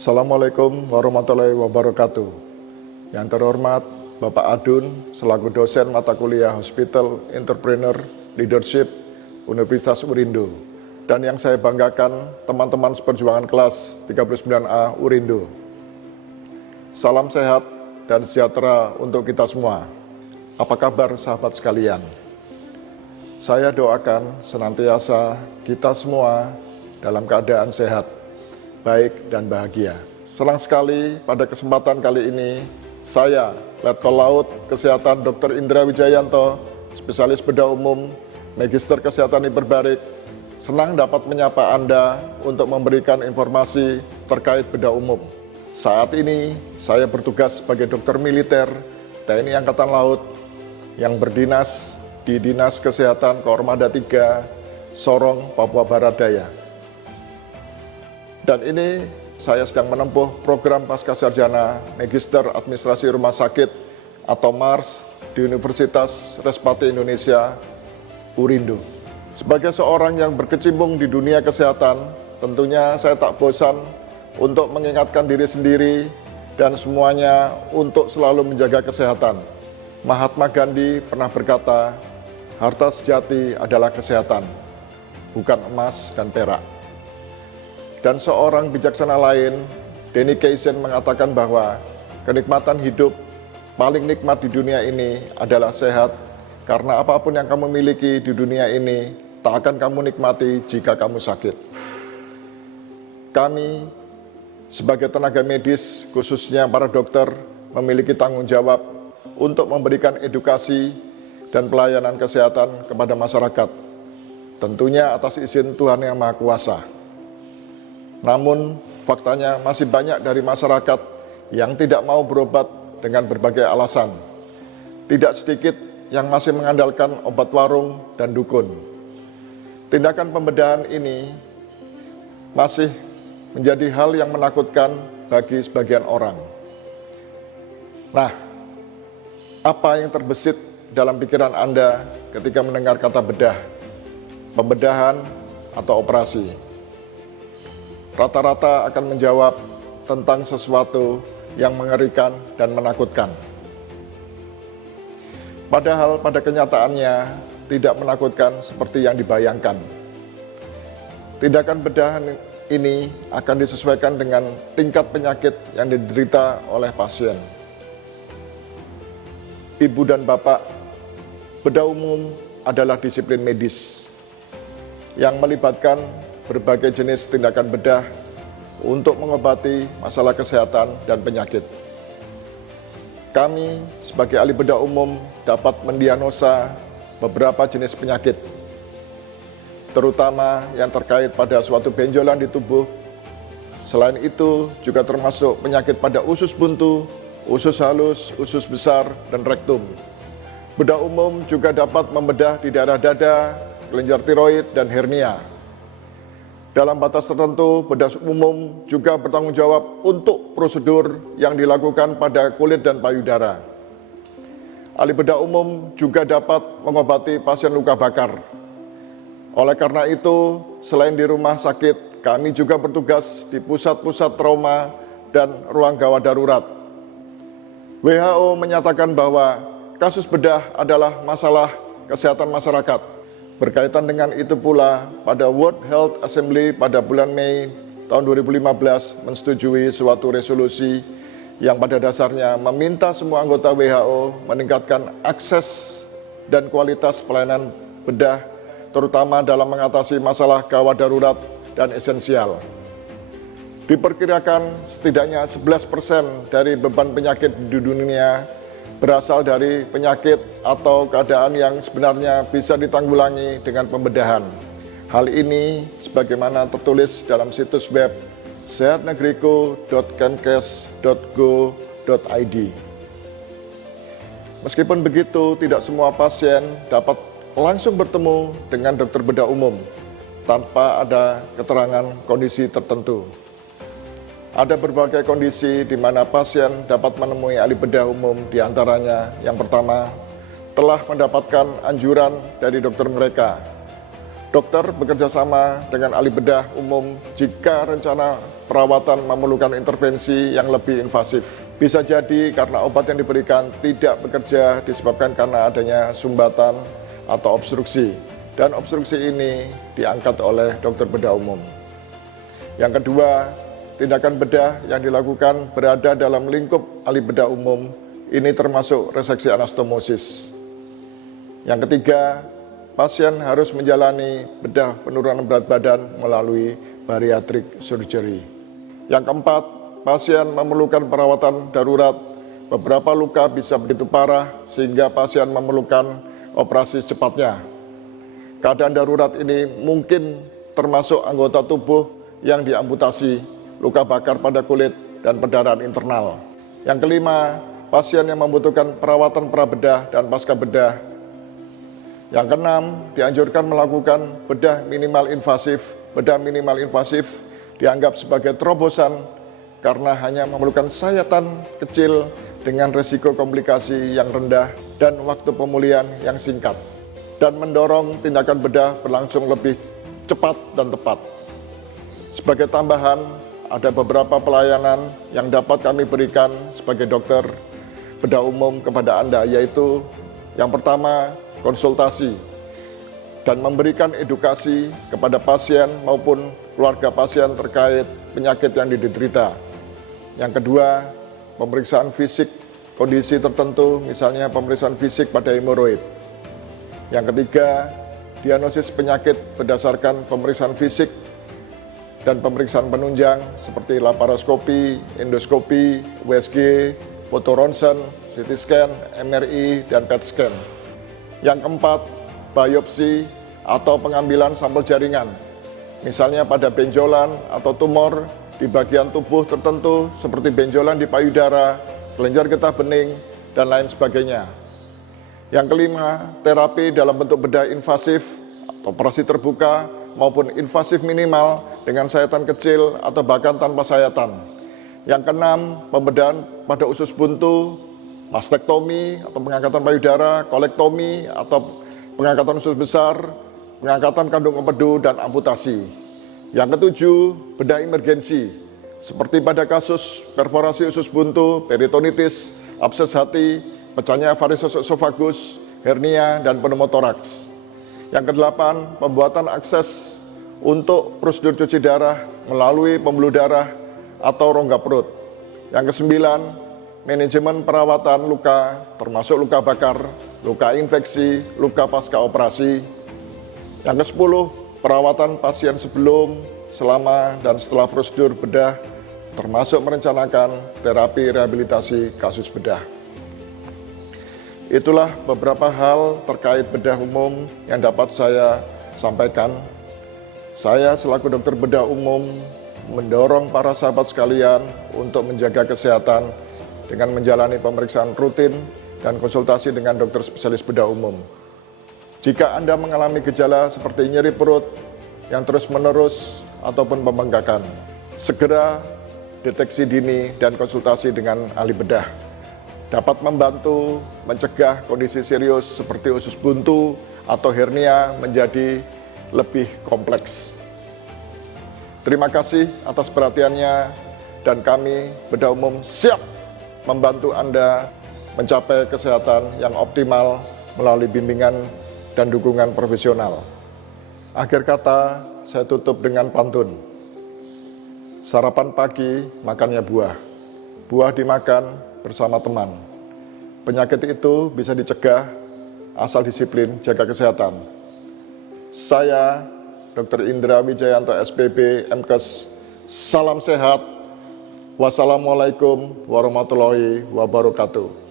Assalamualaikum warahmatullahi wabarakatuh. Yang terhormat Bapak Adun selaku dosen mata kuliah Hospital Entrepreneur Leadership Universitas Urindo, dan yang saya banggakan teman-teman seperjuangan kelas 39A Urindo. Salam sehat dan sejahtera untuk kita semua. Apa kabar sahabat sekalian? Saya doakan senantiasa kita semua dalam keadaan sehat, baik dan bahagia. Selang sekali pada kesempatan kali ini, saya, Letkol Laut Kesehatan Dr. Indra Wijayanto, spesialis bedah umum, Magister Kesehatan Hiperbarik, senang dapat menyapa Anda untuk memberikan informasi terkait bedah umum. Saat ini, saya bertugas sebagai dokter militer TNI Angkatan Laut yang berdinas di Dinas Kesehatan Kormada 3, Sorong, Papua Barat Daya. Dan ini saya sedang menempuh program Pascasarjana Magister Administrasi Rumah Sakit atau MARS di Universitas Respati Indonesia, Urindo. Sebagai seorang yang berkecimpung di dunia kesehatan, tentunya saya tak bosan untuk mengingatkan diri sendiri dan semuanya untuk selalu menjaga kesehatan. Mahatma Gandhi pernah berkata, harta sejati adalah kesehatan, bukan emas dan perak. Dan seorang bijaksana lain, Danny Keisen, mengatakan bahwa kenikmatan hidup paling nikmat di dunia ini adalah sehat, karena apapun yang kamu miliki di dunia ini tak akan kamu nikmati jika kamu sakit. Kami sebagai tenaga medis, khususnya para dokter, memiliki tanggung jawab untuk memberikan edukasi dan pelayanan kesehatan kepada masyarakat, tentunya atas izin Tuhan Yang Maha Kuasa. Namun, faktanya masih banyak dari masyarakat yang tidak mau berobat dengan berbagai alasan. Tidak sedikit yang masih mengandalkan obat warung dan dukun. Tindakan pembedahan ini masih menjadi hal yang menakutkan bagi sebagian orang. Nah, apa yang terbesit dalam pikiran Anda ketika mendengar kata bedah, pembedahan, atau operasi? Rata-rata akan menjawab tentang sesuatu yang mengerikan dan menakutkan. Padahal pada kenyataannya tidak menakutkan seperti yang dibayangkan. Tindakan bedahan ini akan disesuaikan dengan tingkat penyakit yang diderita oleh pasien. Ibu dan Bapak, bedah umum adalah disiplin medis yang melibatkan berbagai jenis tindakan bedah untuk mengobati masalah kesehatan dan penyakit. Kami sebagai ahli bedah umum dapat mendiagnosa beberapa jenis penyakit, terutama yang terkait pada suatu benjolan di tubuh. Selain itu juga termasuk penyakit pada usus buntu, usus halus, usus besar, dan rektum. Bedah umum juga dapat membedah di daerah dada, kelenjar tiroid, dan hernia. Dalam batas tertentu, bedah umum juga bertanggung jawab untuk prosedur yang dilakukan pada kulit dan payudara. Ahli bedah umum juga dapat mengobati pasien luka bakar. Oleh karena itu, selain di rumah sakit, kami juga bertugas di pusat-pusat trauma dan ruang gawat darurat. WHO menyatakan bahwa kasus bedah adalah masalah kesehatan masyarakat. Berkaitan dengan itu pula, pada World Health Assembly pada bulan Mei tahun 2015 menyetujui suatu resolusi yang pada dasarnya meminta semua anggota WHO meningkatkan akses dan kualitas pelayanan bedah, terutama dalam mengatasi masalah gawat darurat dan esensial. Diperkirakan setidaknya 11% dari beban penyakit di dunia berasal dari penyakit atau keadaan yang sebenarnya bisa ditanggulangi dengan pembedahan. Hal ini sebagaimana tertulis dalam situs web sehatnegriku.kemkes.go.id. Meskipun begitu, tidak semua pasien dapat langsung bertemu dengan dokter bedah umum tanpa ada keterangan kondisi tertentu. Ada berbagai kondisi di mana pasien dapat menemui ahli bedah umum, di antaranya yang pertama, telah mendapatkan anjuran dari dokter mereka. Dokter bekerja sama dengan ahli bedah umum jika rencana perawatan memerlukan intervensi yang lebih invasif. Bisa jadi karena obat yang diberikan tidak bekerja disebabkan karena adanya sumbatan atau obstruksi. Dan obstruksi ini diangkat oleh dokter bedah umum. Yang kedua, tindakan bedah yang dilakukan berada dalam lingkup ahli bedah umum. Ini termasuk reseksi anastomosis. Yang ketiga, pasien harus menjalani bedah penurunan berat badan melalui bariatric surgery. Yang keempat, pasien memerlukan perawatan darurat. Beberapa luka bisa begitu parah sehingga pasien memerlukan operasi secepatnya. Keadaan darurat ini mungkin termasuk anggota tubuh yang diamputasi, luka bakar pada kulit, dan perdarahan internal. Yang kelima, pasien yang membutuhkan perawatan prabedah dan pasca bedah. Yang keenam, dianjurkan melakukan bedah minimal invasif. Bedah minimal invasif dianggap sebagai terobosan karena hanya memerlukan sayatan kecil dengan risiko komplikasi yang rendah dan waktu pemulihan yang singkat, dan mendorong tindakan bedah berlangsung lebih cepat dan tepat. Sebagai tambahan, ada beberapa pelayanan yang dapat kami berikan sebagai dokter bedah umum kepada Anda, yaitu yang pertama, konsultasi dan memberikan edukasi kepada pasien maupun keluarga pasien terkait penyakit yang diderita. Yang kedua, pemeriksaan fisik kondisi tertentu, misalnya pemeriksaan fisik pada hemoroid. Yang ketiga, diagnosis penyakit berdasarkan pemeriksaan fisik dan pemeriksaan penunjang seperti laparoskopi, endoskopi, USG, fotoronsen, CT scan, MRI, dan PET scan. Yang keempat, biopsi atau pengambilan sampel jaringan, misalnya pada benjolan atau tumor di bagian tubuh tertentu seperti benjolan di payudara, kelenjar getah bening, dan lain sebagainya. Yang kelima, terapi dalam bentuk bedah invasif atau operasi terbuka maupun invasif minimal dengan sayatan kecil atau bahkan tanpa sayatan. Yang keenam, pembedahan pada usus buntu, mastektomi atau pengangkatan payudara, kolektomi atau pengangkatan usus besar, pengangkatan kandung empedu, dan amputasi. Yang ketujuh, bedah emergensi, seperti pada kasus perforasi usus buntu, peritonitis, abses hati, pecahnya varises esophagus, hernia, dan pneumotoraks. Yang kedelapan, pembuatan akses untuk prosedur cuci darah melalui pembuluh darah atau rongga perut. Yang kesembilan, manajemen perawatan luka, termasuk luka bakar, luka infeksi, luka pasca operasi. Yang ke-10, perawatan pasien sebelum, selama, dan setelah prosedur bedah, termasuk merencanakan terapi rehabilitasi kasus bedah. Itulah beberapa hal terkait bedah umum yang dapat saya sampaikan. Saya selaku dokter bedah umum mendorong para sahabat sekalian untuk menjaga kesehatan dengan menjalani pemeriksaan rutin dan konsultasi dengan dokter spesialis bedah umum. Jika Anda mengalami gejala seperti nyeri perut yang terus-menerus ataupun pembengkakan, segera deteksi dini dan konsultasi dengan ahli bedah. Dapat membantu mencegah kondisi serius seperti usus buntu atau hernia menjadi lebih kompleks. Terima kasih atas perhatiannya, dan kami bedah umum siap membantu Anda mencapai kesehatan yang optimal melalui bimbingan dan dukungan profesional. Akhir kata, saya tutup dengan pantun. Sarapan pagi, makannya buah. Buah dimakan bersama teman. Penyakit itu bisa dicegah asal disiplin jaga kesehatan. Saya, Dr. Indra Wijayanto SPB, MKes, salam sehat. Wassalamualaikum warahmatullahi wabarakatuh.